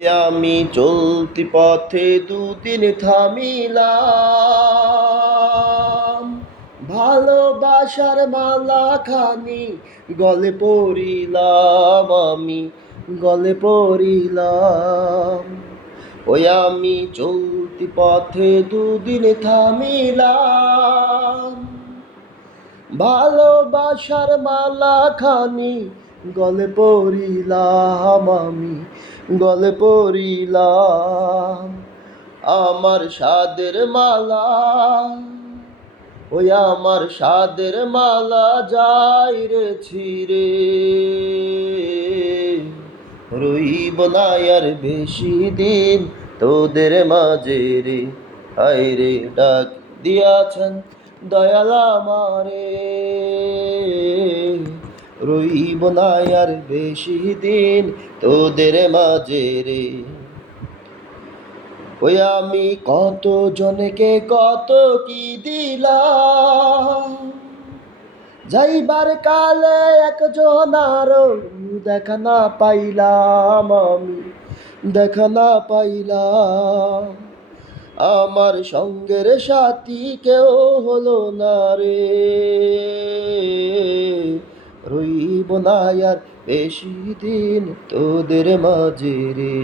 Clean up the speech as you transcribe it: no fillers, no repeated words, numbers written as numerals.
আমি চলতি পথে দুদিন থামিলাম, ভালোবাসার মালা খানি গলে পড়িলাম, আমি গলে পড়িলাম। ওই আমি চলতি পথে দুদিন থামিলাম, ভালোবাসার মালা খানি গলে পড়িলাম, আমি গলে পড়িলাম। আমার সাদের মালা, ওই আমার সাদের মালা যাই রে ছিঁড়ে, রইব না আর বেশি দিন তোদের মাঝে রে। হায় রে ডাক দিয়াছেন দয়াল আমারে, রইব না আর বেশি দিন তোদের মাঝে রে। ওই আমি কত জনকে কত কি দিলাম, যাইবার কালে একজন আরো দেখা না পাইলাম, আমি দেখা না পাইলাম। আমার সঙ্গের সাথী কেউ হলো না রে, রইব না আর বেশি দিন তোদের মাঝে রে।